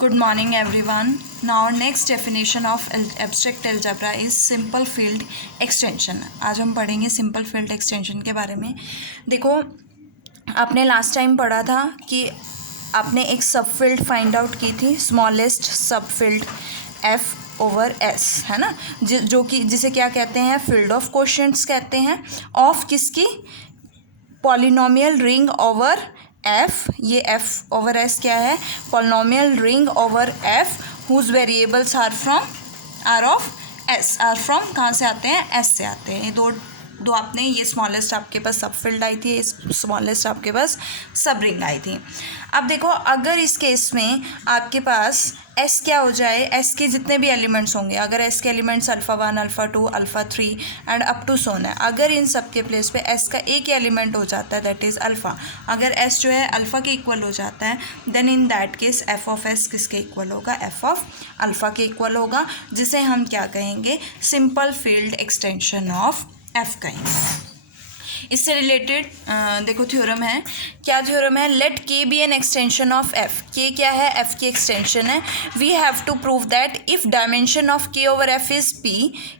Good morning everyone. Now our next definition of abstract algebra is simple field extension. आज हम पढ़ेंगे simple field extension के बारे में. देखो आपने लास्ट टाइम पढ़ा था कि आपने एक सब फील्ड फाइंड आउट की थी, स्मॉलेस्ट सब फील्ड F ओवर S, है ना, जो कि जिसे क्या कहते हैं, फील्ड ऑफ क्वोशिएंट्स कहते हैं. ऑफ किसकी? Polynomial ring over F. ये F ओवर S क्या है? Polynomial ring over F whose variables are of S. Are from कहाँ से आते हैं? S से आते हैं. ये दो आपने, ये स्मॉलेस्ट आपके पास सब फील्ड आई थी, स्मॉलेस्ट आपके पास सब रिंग आई थी. अब देखो, अगर इस केस में आपके पास S क्या हो जाए, S के जितने भी एलिमेंट्स होंगे, अगर S के elements alpha 1, alpha 2, alpha 3 and up to सोन है, अगर इन सब के प्लेस पे S का एक ही एलिमेंट हो जाता है, दैट इज़ अल्फ़ा. अगर S जो है अल्फ़ा के इक्वल हो जाता है, then in that case F of S किसके इक्वल होगा? F ऑफ अल्फ़ा के इक्वल होगा, जिसे हम क्या कहेंगे? Simple field extension of F कहेंगे. इससे रिलेटेड देखो थ्योरम है. क्या थ्योरम है? Let K be an extension of F. K क्या है? F की एक्सटेंशन है. We have to prove that if dimension of K over F is P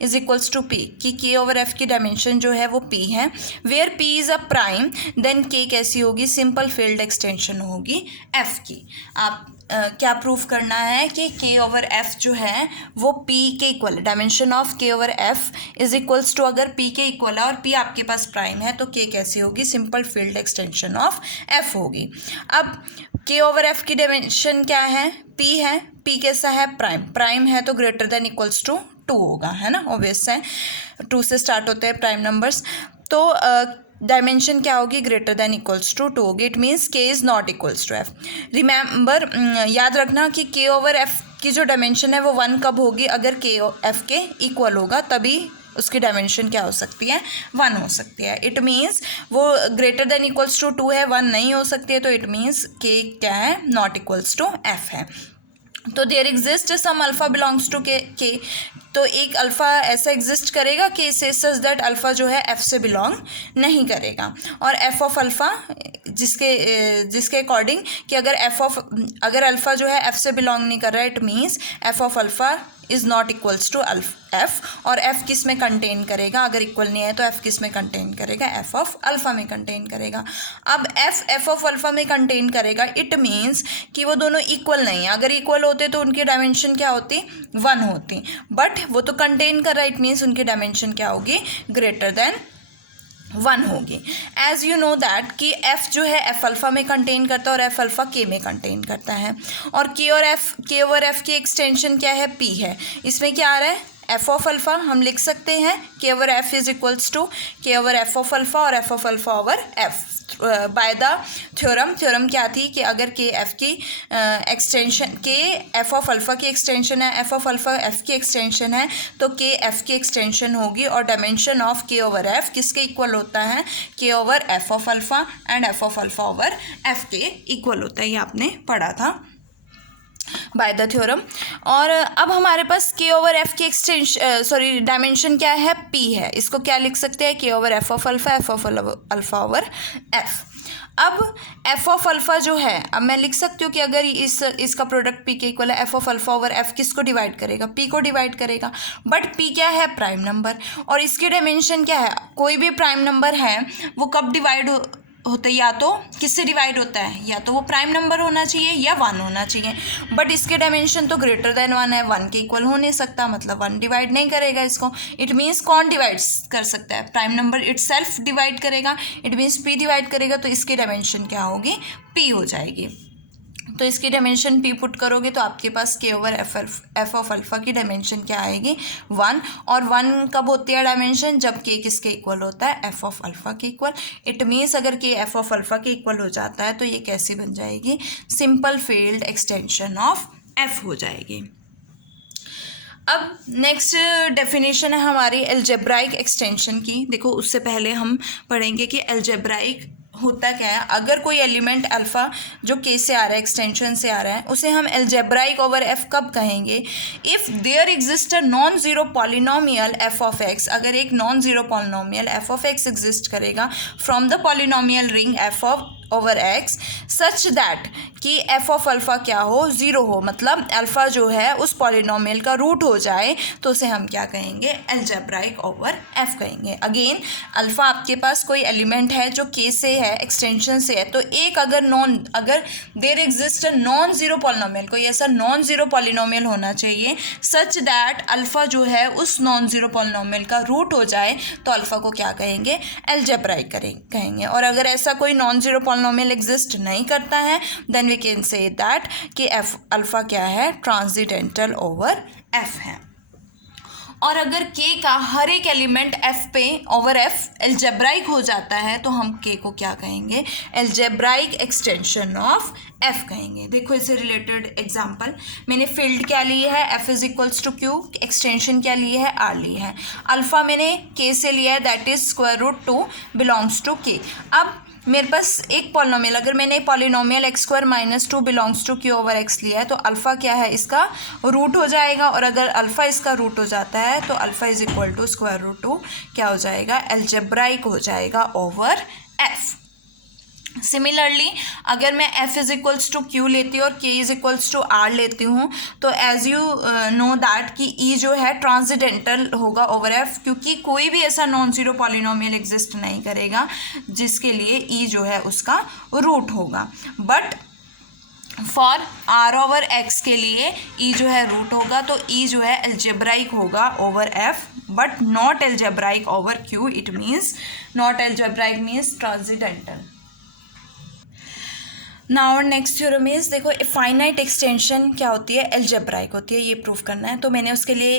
is equals to P, कि K ओवर F की dimension जो है वो P है. Where P is a prime, then K कैसी होगी? सिंपल फील्ड एक्सटेंशन होगी F की. आप क्या प्रूफ करना है कि K ओवर F जो है वो P के इक्वल है. Dimension of K over F is equals to, अगर P के इक्वल है और P आपके पास प्राइम है, तो K कैसी होगी? Simple field extension of F होगी. अब K ओवर F की डायमेंशन क्या है? P है. P कैसा है? प्राइम. प्राइम है तो ग्रेटर देन इक्वल्स टू 2 होगा, है ना, ऑब्वियस है. 2 से स्टार्ट होते हैं प्राइम नंबर्स. तो डायमेंशन क्या होगी? ग्रेटर देन इक्वल्स टू 2 होगी. It means K is not equals to F. Remember, याद रखना कि K ओवर F की जो डायमेंशन है वो 1 कब होगी? अगर K F के इक्वल होगा, तभी उसकी डायमेंशन क्या हो सकती है? 1 हो सकती है. इट मीन्स वो ग्रेटर देन इक्वल्स टू 2 है, 1 नहीं हो सकती है, तो इट मीन्स K क्या है? नॉट इक्वल्स टू F है. तो there exist some alpha belongs to K. तो एक अल्फ़ा ऐसा एग्जिस्ट करेगा कि से सच दैट अल्फ़ा जो है F से बिलोंग नहीं करेगा. और F ऑफ अल्फ़ा जिसके अकॉर्डिंग कि अगर अल्फ़ा जो है F से बिलोंग नहीं कर रहा है, it means F of alpha is not equals to F. और F किस में कंटेन करेगा? अगर इक्वल नहीं है तो F किस में कंटेन करेगा? F ऑफ अल्फ़ा में कंटेन करेगा. अब F ऑफ अल्फ़ा में कंटेन करेगा, इट मीन्स कि वो दोनों इक्वल नहीं है. अगर इक्वल होते तो उनकी डायमेंशन क्या होती? 1 होती. बट वो तो कंटेन कर रहा है, इट मीन्स उनकी डायमेंशन क्या होगी? ग्रेटर देन 1 होगी. एज यू नो दैट कि F जो है F अल्फ़ा में कंटेन करता है और F अल्फ़ा K में कंटेन करता है. और K ओवर F की एक्सटेंशन क्या है? P है. इसमें क्या आ रहा है? F ऑफ अल्फ़ा हम लिख सकते हैं K over F is equals to K over F of alpha और F of alpha over F. By the theorem क्या थी कि अगर K F की extension, K F of alpha की एक्सटेंशन है, F ऑफ अल्फ़ा F की extension है, तो K F की एक्सटेंशन होगी. और dimension of K over F किसके इक्वल होता है? K over F of alpha and F of alpha over F के इक्वल होता है. ये आपने पढ़ा था बाय द थ्योरम. और अब हमारे पास K ओवर F की एक्सटेंशन डायमेंशन क्या है? P है. इसको क्या लिख सकते हैं? K over F of alpha, F of alpha over F. अब F ऑफ अल्फ़ा जो है, अब मैं लिख सकती हूँ कि अगर इसका प्रोडक्ट P के इक्वल है, F of alpha over F किसको डिवाइड करेगा? P को डिवाइड करेगा. बट P क्या है? Prime number. और इसकी डायमेंशन क्या है? कोई भी प्राइम नंबर है वो कब डिवाइड होता है? या तो किससे डिवाइड होता है? या तो वो प्राइम नंबर होना चाहिए या 1 होना चाहिए. बट इसके डायमेंशन तो ग्रेटर देन 1 है, 1 के इक्वल हो नहीं सकता, मतलब 1 डिवाइड नहीं करेगा इसको. इट मीन्स कौन डिवाइड कर सकता है? प्राइम नंबर इटसेल्फ डिवाइड करेगा. इट मीन्स P डिवाइड करेगा, तो इसकी डायमेंशन क्या होगी? P हो जाएगी. तो इसकी डायमेंशन P पुट करोगे तो आपके पास K over F of alpha की डायमेंशन क्या आएगी? 1. और 1 कब होती है डायमेंशन? जब K किसके इक्वल होता है? F ऑफ अल्फ़ा के इक्वल. इट मीन्स अगर K F ऑफ अल्फ़ा के इक्वल हो जाता है तो ये कैसी बन जाएगी? Simple field extension of F हो जाएगी. अब नेक्स्ट डेफिनेशन है हमारी एल्जेब्राइक एक्सटेंशन की. देखो उससे पहले हम पढ़ेंगे कि एल्जेब्राइक होता क्या है. अगर कोई एलिमेंट अल्फ़ा जो K से आ रहा है, एक्सटेंशन से आ रहा है, उसे हम एल्जेब्राइक ओवर F कब कहेंगे? If there exist a non zero polynomial F of X. अगर एक non zero polynomial F of X exist करेगा from the polynomial ring F of over X such that कि एफ ऑफ अल्फ़ा क्या हो, zero हो, मतलब alpha जो है उस पॉलिनोमियल का रूट हो जाए, तो उसे हम क्या कहेंगे, एल्जेब्राइक ओवर एफ कहेंगे। अगेन अल्फ़ा आपके पास कोई एलिमेंट है जो के से है, एक्सटेंशन से है, तो एक अगर there exist a non zero polynomial, कोई ऐसा नॉन ज़ीरो पॉलिनोमियल होना चाहिए सच दैट अल्फ़ा जो है उस नॉन ज़ीरो पॉलिनोमियल का रूट हो जाए, तो अल्फ़ा को क्या कहेंगे, एल्जेब्राइक कहेंगे। और अगर ऐसा कोई नॉन ज़ीरो पॉलिनोमियल एग्जिस्ट नहीं करता है, then we can say that कि एफ अल्फ़ा क्या है, ट्रांसेंडेंटल ओवर एफ है। और अगर के का हर एक एलिमेंट एफ पे ओवर एफ एल्जेब्राइक हो जाता है, तो हम के को क्या कहेंगे, एल्जेब्राइक एक्सटेंशन ऑफ एफ कहेंगे। देखो इससे रिलेटेड एग्जांपल, मैंने फील्ड क्या ली है, F is equals to Q, extension क्या ली है, आर ली है, अल्फ़ा मैंने के से लिया है, that is square root 2 belongs to K. अब मेरे पास एक पॉलिनोमियल, अगर मैंने polynomial X square minus 2 belongs to Q over X लिया है, तो अल्फ़ा क्या है, इसका रूट हो जाएगा, और अगर अल्फ़ा इसका रूट हो जाता है तो alpha is equal to square root 2 क्या हो जाएगा, एल्जेब्राइक हो जाएगा ओवर एफ। सिमिलरली अगर मैं f is equals to Q लेती हूँ और k is equals to r लेती हूँ, तो एज यू नो दैट कि e जो है ट्रांसेंडेंटल होगा ओवर f, क्योंकि कोई भी ऐसा नॉन ज़ीरो पॉलिनोमियल एग्जिस्ट नहीं करेगा जिसके लिए e जो है उसका रूट होगा। But for r over x के लिए e जो है रूट होगा, तो e जो है एल्जेब्राइक होगा over f, but not algebraic over q। It means not algebraic means transcendental. Now next theorem is, देखो फाइनाइट एक्सटेंशन क्या होती है, एल्जेब्राइक होती है, ये प्रूव करना है। तो मैंने उसके लिए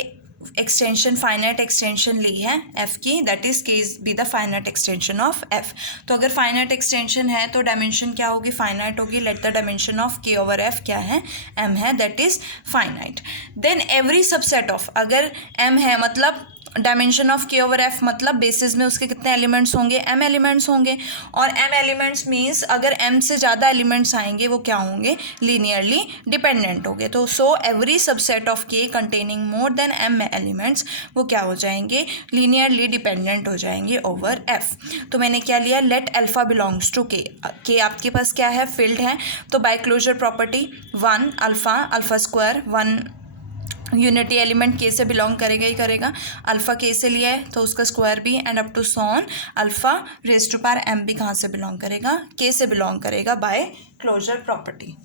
एक्सटेंशन फाइनाइट एक्सटेंशन ली है एफ की, दैट इज के is be the finite extension of F. तो अगर फाइनाइट एक्सटेंशन है तो डायमेंशन क्या होगी, फाइनाइट होगी। Let the dimension of K over F क्या है, एम है, that is finite. Then every subset of, अगर एम है मतलब dimension of K over F मतलब बेसिस में उसके कितने एलिमेंट्स होंगे, एम एलिमेंट्स होंगे, और एम एलिमेंट्स मीन्स अगर एम से ज़्यादा एलिमेंट्स आएंगे वो क्या होंगे, लीनियरली डिपेंडेंट होंगे। तो so every subset of K containing more than M elements वो क्या हो जाएंगे, लीनियरली डिपेंडेंट हो जाएंगे ओवर एफ। तो मैंने क्या लिया, लेट अल्फा बिलोंग्स टू के आपके पास क्या है, फील्ड है, तो by closure property 1 alpha square 1 unity element K से बिलोंग करेगा ही करेगा, अल्फ़ा के से लिया है तो उसका स्क्वायर भी, and up to so on alpha raise to power M भी कहाँ से बिलोंग करेगा, के से बिलोंग करेगा बाय क्लोजर प्रॉपर्टी।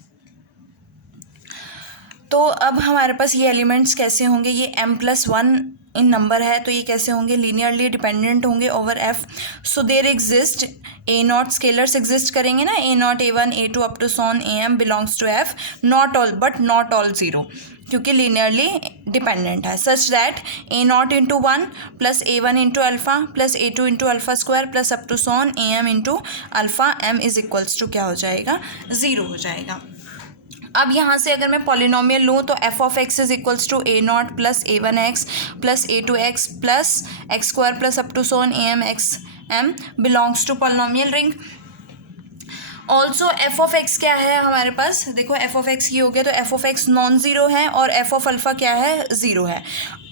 तो अब हमारे पास ये एलिमेंट्स कैसे होंगे, ये m+1 इन नंबर है, तो ये कैसे होंगे, लीनियरली डिपेंडेंट होंगे over F. So there exist a naught, scalars exist करेंगे ना, a0 a1 a2 up to so on am belongs to F, not all but not all zero, क्योंकि लीनियरली डिपेंडेंट है, such that a0 into 1 plus a1 into alpha plus a2 into alpha square plus up to so on am into alpha m is equals to क्या हो जाएगा, zero हो जाएगा। अब यहाँ से अगर मैं पॉलिनोमियल लूँ तो F of x is equals to a0 plus a1x plus a2x plus X square plus up to so on am x m belongs to polynomial ring. Also F of x क्या है हमारे पास, देखो एफ ऑफ एक्स ये हो गया, तो F of x non zero है और एफ ऑफ अल्फ़ा क्या है, ज़ीरो है।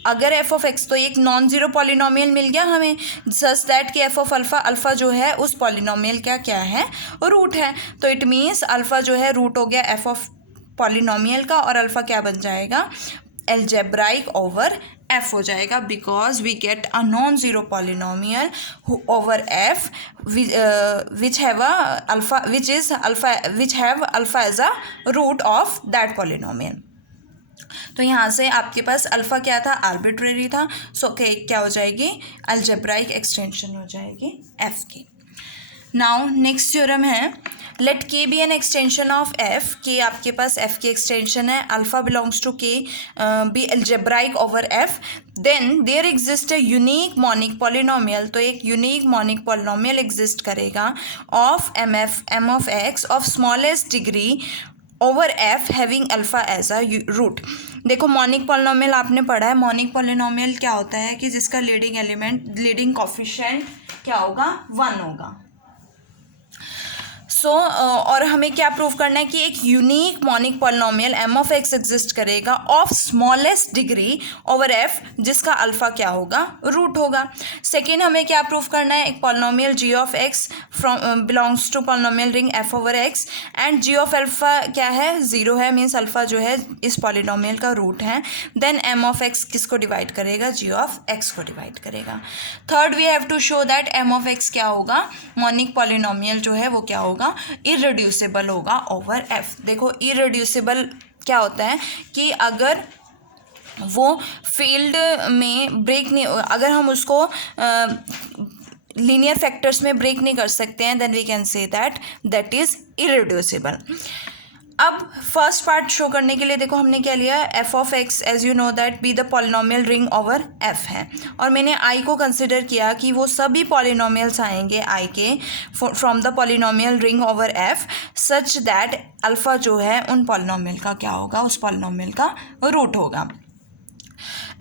अगर एफ ऑफ एक्स, तो एक नॉन ज़ीरो पॉलिनोमियल मिल गया हमें, सच दैट कि एफ ऑफ अल्फ़ा जो है उस पॉलिनोमियल का क्या है, रूट है। तो इट मीन्स अल्फ़ा जो है रूट हो गया एफ ऑफ पॉलिनोमियल का, और अल्फ़ा क्या बन जाएगा, एल्जेब्राइक ओवर एफ हो जाएगा, because we get a non zero polynomial over F which have alpha which have alpha as a root of that polynomial. तो यहाँ से आपके पास अल्फ़ा क्या था, आर्बिट्रेरी था, सो क्या हो जाएगी, अलजेब्राइक एक्सटेंशन हो जाएगी एफ की। नाउ नेक्स्ट थ्योरम है, let K be an extension of F, K आपके पास एफ की एक्सटेंशन है, alpha belongs to K be algebraic over F, then there exist a unique monic polynomial, तो एक यूनिक मॉनिक पॉलिनोमियल एग्जिस्ट करेगा of M of X of smallest degree over F having alpha as a root. देखो monic polynomial आपने पढ़ा है, monic polynomial क्या होता है कि जिसका लीडिंग कोफिशिएंट क्या होगा, 1 होगा। और हमें क्या प्रूव करना है कि एक unique monic polynomial M of X exist करेगा of smallest degree over F, जिसका अल्फा क्या होगा, रूट होगा। सेकेंड हमें क्या प्रूव करना है, एक polynomial G of X from belongs to polynomial ring F over X and G of alpha क्या है, 0 है, मीन्स अल्फा जो है इस पॉलिनोमियल का रूट है। देन एम ऑफ एक्स किसको डिवाइड करेगा, जी ऑफ एक्स को डिवाइड करेगा। Third we have to show that M of x क्या होगा, मॉनिक पॉलिनोमियल जो है वो क्या होगा, इररिड्यूसिबल होगा ओवर एफ। देखो इररिड्यूसिबल क्या होता है कि अगर वो फील्ड में ब्रेक नहीं, अगर हम उसको लीनियर फैक्टर्स में ब्रेक नहीं कर सकते हैं, then we can say that is irreducible. अब फर्स्ट पार्ट शो करने के लिए देखो हमने क्या लिया, F of X as you know that be the polynomial ring over F है, और मैंने आई को कंसिडर किया कि वो सभी पॉलिनोमियल्स आएंगे आई के from the polynomial ring over F such that alpha जो है उन पॉलिनोमियल का क्या होगा, उस पॉलिनोमियल का रूट होगा।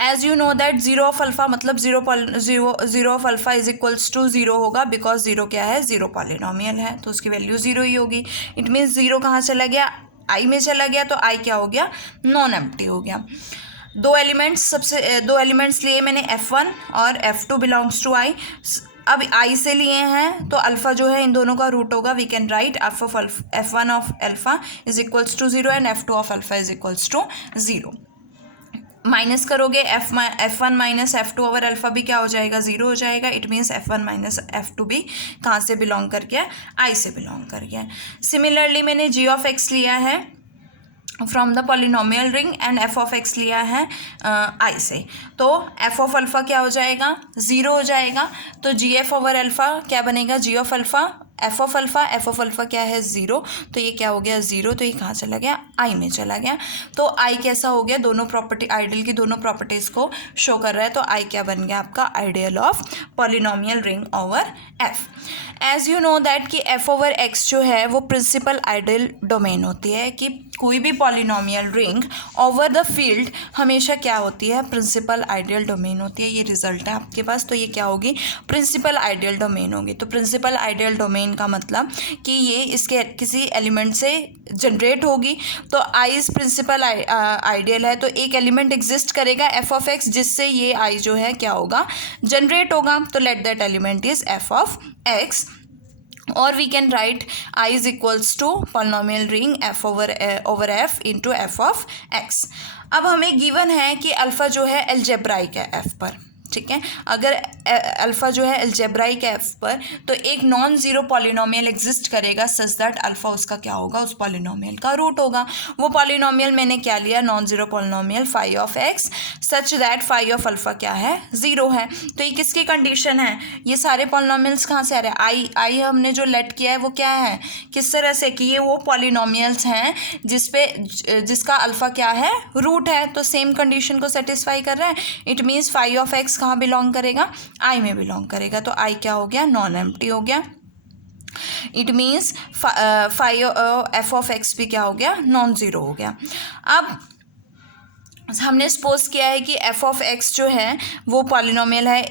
As you know that zero of alpha मतलब zero of alpha is equals to 0 होगा, बिकॉज 0 क्या है, 0 पॉलिनोमियल है तो उसकी वैल्यू 0 ही होगी। इट मीन्स 0 कहाँ चला गया, आई में चला गया, तो आई क्या हो गया, नॉन एम्प्टी हो गया। दो एलिमेंट्स लिए मैंने f1 और f2 बिलोंग्स टू आई। अब आई से लिए हैं तो अल्फ़ा जो है इन दोनों का रूट होगा, we can write f1 of alpha is equals to 0 and f2 of alpha is equals to 0। Minus करोगे f1 minus f2 over alpha भी क्या हो जाएगा, 0 हो जाएगा। It means f1 minus f2 भी कहाँ से बिलोंग करके, आई से बिलोंग करके। सिमिलरली मैंने g ऑफ x लिया है from the polynomial ring and f of x लिया है आई से, तो f ऑफ अल्फ़ा क्या हो जाएगा, 0 हो जाएगा। तो जी एफ ओवर अल्फ़ा क्या बनेगा, G of alpha F of alpha क्या है, 0, तो ये क्या हो गया 0, तो ये कहाँ चला गया, आई में चला गया। तो आई कैसा हो गया, दोनों प्रॉपर्टी आइडियल की दोनों प्रॉपर्टीज़ को शो कर रहा है, तो आई क्या बन गया आपका, ideal of polynomial ring over F. As you know that कि एफ ओवर एक्स जो है वो प्रिंसिपल आइडियल डोमेन होती है, कि कोई भी polynomial ring over the field हमेशा क्या होती है, प्रिंसिपल आइडियल डोमेन होती है। ये रिजल्ट है आपके पास, तो ये क्या होगी, प्रिंसिपल आइडियल डोमेन होगी। तो प्रिंसिपल आइडियल डोमेन का मतलब कि ये इसके किसी एलिमेंट से जनरेट होगी, तो आई इज प्रिंसिपल आइडियल है, तो एक एलिमेंट एग्जिस्ट करेगा एफ ऑफ एक्स जिससे ये आई जो है क्या होगा, जनरेट होगा। तो let that element is F of X, और we can write I is equals to polynomial ring F over F into F of X. अब हमें गिवन है कि अल्फ़ा जो है अलजेब्राइक है एफ पर, ठीक है। अगर अल्फ़ा जो है अलजेब्राइक एफ पर, तो एक नॉन ज़ीरो पॉलिनोमियल एग्जिस्ट करेगा सच दैट अल्फ़ा उसका क्या होगा, उस पॉलिनोमियल का रूट होगा। वो पॉलिनोमियल मैंने क्या लिया, non zero polynomial phi of X such that phi of alpha क्या है, 0 है। तो ये किसकी कंडीशन है, ये सारे पॉलिनोमियल्स कहाँ से आ रहे हैं, आई हमने जो लेट किया है वो क्या है, किस तरह से कि ये वो पॉलिनोमियल्स हैं जिसका अल्फ़ा क्या है, रूट है, तो सेम कंडीशन को सेटिस्फाई कर रहा है। It means phi of X कहाँ बिलोंग करेगा, आई में बिलोंग करेगा, तो आई क्या हो गया, नॉन एम्प्टी हो गया। It means phi F of X भी क्या हो गया, नॉन ज़ीरो हो गया। अब हमने सपोज किया है कि एफ ऑफ एक्स जो है वो पॉलिनोमियल है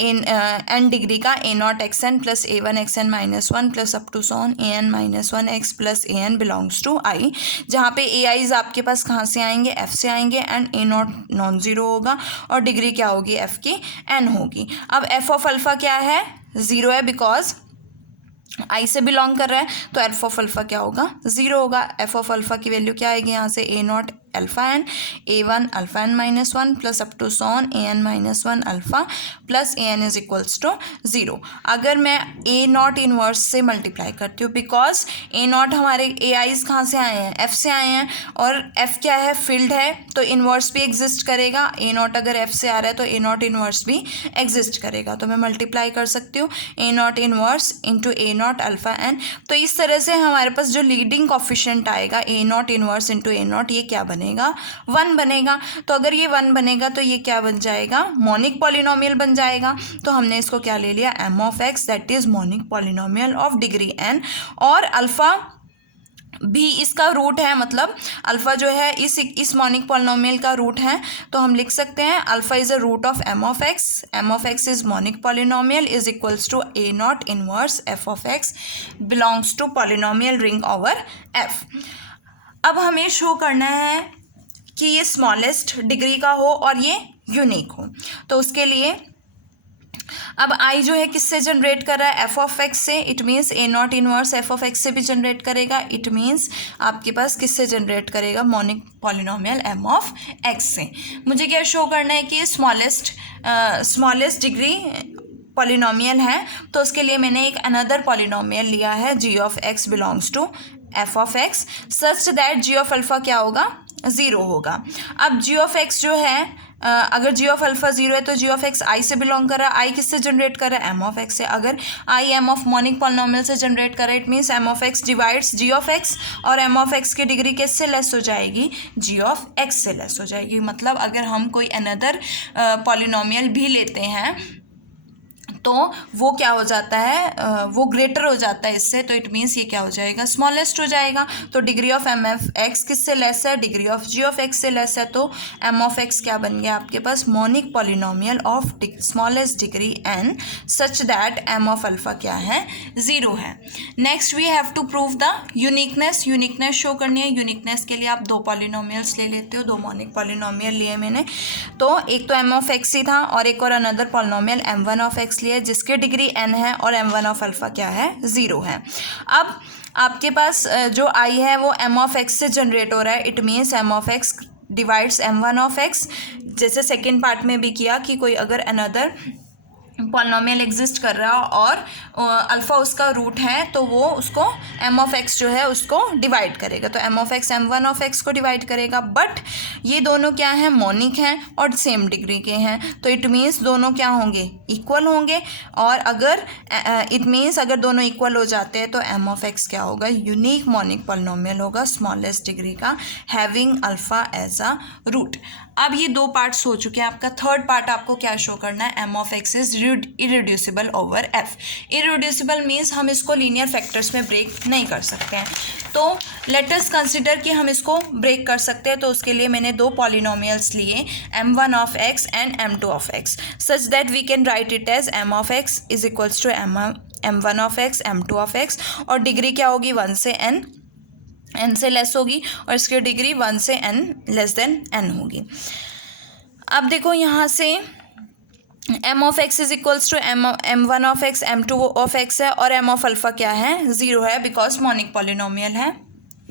इन एन डिग्री का, A not X N plus A one X N minus one plus up to सॉन A N minus one X plus A N belongs to I, जहाँ पे ए eyes आपके पास कहाँ से आएंगे, एफ से आएंगे, and A not non zero होगा और डिग्री क्या होगी, एफ की एन होगी। अब एफ ऑफ अल्फ़ा क्या है, 0 है, बिकॉज आई से बिलोंग कर रहा है, तो एफ ऑफ अल्फ़ा क्या होगा, 0 होगा। एफ ऑफ अल्फ़ा की वैल्यू क्या आएगी यहाँ से, A not alpha N A one alpha N minus one plus up to सॉन A N minus one alpha plus A N is equals to 0। अगर मैं ए नॉट इनवर्स से multiply करती हूँ, बिकॉज ए नॉट हमारे ए eyes कहाँ से आए हैं, एफ से आए हैं, और एफ क्या है, फील्ड है, तो इनवर्स भी एग्जिस्ट करेगा। ए नॉट अगर एफ से आ रहा है तो ए नॉट इनवर्स भी एग्जिस्ट करेगा, तो मैं मल्टीप्लाई कर सकती हूँ A not inverse into A not alpha N. तो इस तरह से हमारे पास जो लीडिंग कॉफिशिएंट आएगा A not inverse into A not, ये क्या बनेगा, 1 बनेगा। तो अगर ये 1 बनेगा तो ये क्या बन जाएगा, मोनिक पॉलिनोमियल बन जाएगा। तो हमने इसको क्या ले लिया, M of X that is monic polynomial of degree n, और अल्फ़ा भी इसका रूट है, मतलब अल्फ़ा जो है इस मॉनिक पॉलिनोमियल का रूट है, तो हम लिख सकते हैं alpha is a root of M of X is monic polynomial is equals to a not inverse F of X belongs to polynomial ring over F. अब हमें शो करना है कि ये स्मॉलेस्ट डिग्री का हो और ये यूनिक हो, तो उसके लिए अब आई जो है किससे जनरेट कर रहा है, एफ ऑफ एक्स से, it means A not inverse F of X से भी जनरेट करेगा, इट मीन्स आपके पास किससे जनरेट करेगा, monic polynomial M of X से। मुझे क्या शो करना है कि स्मॉलेस्ट डिग्री पॉलिनोमियल है, तो उसके लिए मैंने एक अनदर पॉलिनोमियल लिया है G of X belongs to F of X such that G of alpha क्या होगा, ज़ीरो होगा। अब जी ऑफ एक्स जो है अगर जी ऑफ अल्फ़ा ज़ीरो है तो जी ऑफ एक्स आई से बिलोंग कर रहा है, आई किससे जनरेट कर रहा है, एम ऑफ एक्स से। अगर I M of monic polynomial से जनरेट कर रहा है, it means M of X divides G of X, और एम ऑफ एक्स की डिग्री किससे लेस हो जाएगी, जी ऑफ एक्स से लेस हो जाएगी। मतलब अगर हम कोई अनदर पॉलिनोमियल भी लेते हैं तो वो क्या हो जाता है, वो ग्रेटर हो जाता है इससे, तो इट मीन्स ये क्या हो जाएगा, स्मॉलेस्ट हो जाएगा। तो degree of M F X किससे लेस है, degree of G of X से लेस है, तो एम ऑफ एक्स क्या बन गया आपके पास, monic polynomial of smallest degree N such that M of alpha क्या है, ज़ीरो है। Next we have to prove the uniqueness show करनी है। यूनिकनेस के लिए आप दो पॉलिनोमियल्स ले लेते हो, दो मॉनिक पॉलिनोमियल लिए मैंने, तो एक तो एम ऑफ एक्स ही था और एक और another polynomial M one of X लिया जिसकी डिग्री n है और m1 ऑफ अल्फ़ा क्या है, ज़ीरो है। अब आपके पास जो i है वो m ऑफ x से जनरेट हो रहा है, it means m of x divides m1 of x, जैसे सेकेंड पार्ट में भी किया कि कोई अगर अनदर पॉलिनोमियल एग्जिस्ट कर रहा और अल्फ़ा उसका रूट है तो वो उसको एम ऑफ एक्स जो है उसको डिवाइड करेगा, तो M of X M one of X को डिवाइड करेगा। बट ये दोनों क्या हैं, मॉनिक हैं और सेम डिग्री के हैं, तो इट मीन्स दोनों क्या होंगे, इक्वल होंगे। और अगर इट मीन्स अगर दोनों इक्वल हो जाते हैं तो एम ऑफ एक्स क्या होगा, यूनिक मॉनिक पॉलिनोमियल होगा स्मॉलेस्ट डिग्री का, having alpha as a root. अब ये दो पार्ट्स हो चुके हैं, आपका थर्ड पार्ट आपको क्या शो करना है, m of x is irreducible over F. Irreducible means हम इसको लीनियर फैक्टर्स में ब्रेक नहीं कर सकते हैं, तो लेट अस कंसिडर कि हम इसको ब्रेक कर सकते हैं। तो उसके लिए मैंने दो पॉलिनोमियल्स लिए, m1 of x and m2 of x such that we can write it as m of x is equals to m1 of x m2 of x, और डिग्री क्या होगी 1 से n से लेस होगी, और इसकी डिग्री 1 से n लेस देन n होगी। अब देखो यहाँ से m of x is equals to m1 of x m2 of x है, और m ऑफ अल्फ़ा क्या है, ज़ीरो है, बिकॉज मॉनिक पॉलिनोमियल है।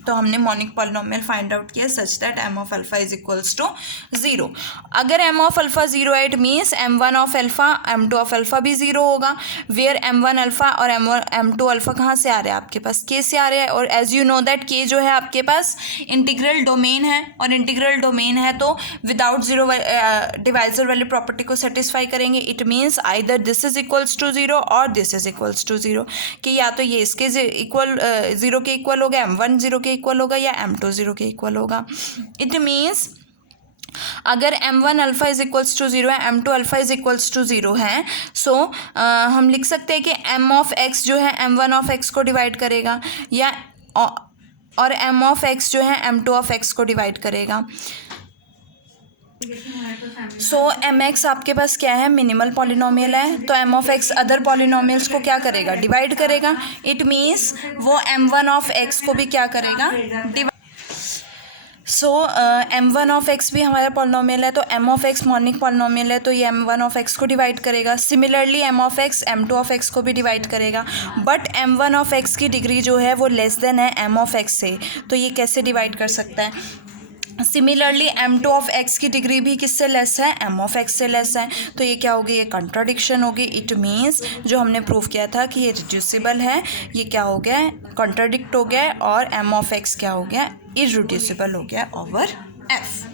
तो हमने मॉनिक पॉलिनोमियल फाइंड आउट किया such that M of alpha is equals to zero. अगर एम ऑफ अल्फ़ा ज़ीरो है, it means m1 of alpha m2 of alpha भी ज़ीरो होगा, वेयर m1 अल्फ़ा और m2 alpha कहाँ से आ रहा है, आपके पास k से आ रहा है। और as you know that k जो है आपके पास इंटीग्रल डोमेन है, और इंटीग्रल डोमेन है तो विदाउट ज़ीरो डिवाइजर वाली प्रॉपर्टी को सेटिस्फाई करेंगे। It means either this is equals to zero और this is equals to zero, कि या तो ये इसके इक्वल ज़ीरो के इक्वल होगा, m1 ज़ीरो के इक्वल होगा, या m2 ज़ीरो के इक्वल होगा। इट मीन्स अगर m1 alpha is equals to zero है, m2 alpha is equals to zero है, सो हम लिख सकते हैं कि m ऑफ x जो है m1 ऑफ x को डिवाइड करेगा, या और m ऑफ x जो है m2 ऑफ x को डिवाइड करेगा। सो एम एक्स आपके पास क्या है, मिनिमल पॉलिनोमियल है, तो M of x other polynomials को क्या करेगा, डिवाइड करेगा। इट मीन्स वो m1 ऑफ x को भी क्या करेगा, divide. So m1 of x भी हमारा पॉलिनोमियल है, तो m of x monic polynomial है, तो ये m1 ऑफ x को डिवाइड करेगा। Similarly m of x m2 of x को भी डिवाइड करेगा, बट m1 ऑफ x की डिग्री जो है वो लेस देन है m ऑफ x से, तो ये कैसे डिवाइड कर सकता है। सिमिलरली m2 ऑफ x की डिग्री भी किससे लेस है, m ऑफ x से लेस है, तो ये क्या होगी, ये कंट्राडिक्शन होगी। इट मीन्स जो हमने प्रूव किया था कि ये रिड्यूसिबल है, ये क्या हो गया, कंट्राडिक्ट हो गया, और m ऑफ x क्या हो गया, इररिड्यूसिबल हो गया ओवर f।